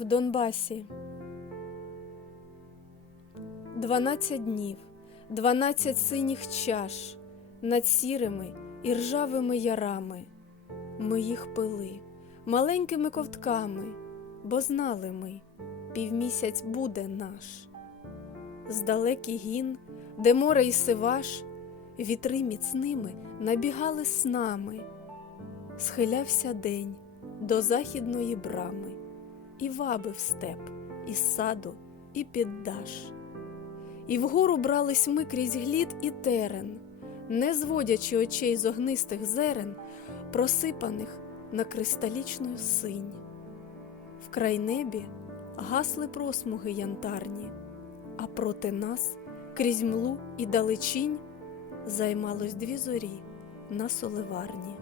в Донбасі. Дванадцять днів, дванадцять синіх чаш над сірими і ржавими ярами. Ми їх пили маленькими ковтками, бо знали ми, півмісяць буде наш. Здалекий гін, де море і сиваш, вітри міцними набігали снами. Схилявся день до західної брами, і вабив степ із саду і піддаш. І вгору брались ми крізь глід і терен, не зводячи очей з огнистих зерен, просипаних на кристалічну синь. В край небі гасли просмуги янтарні, а проти нас крізь млу і далечінь займалось дві зорі на соливарні.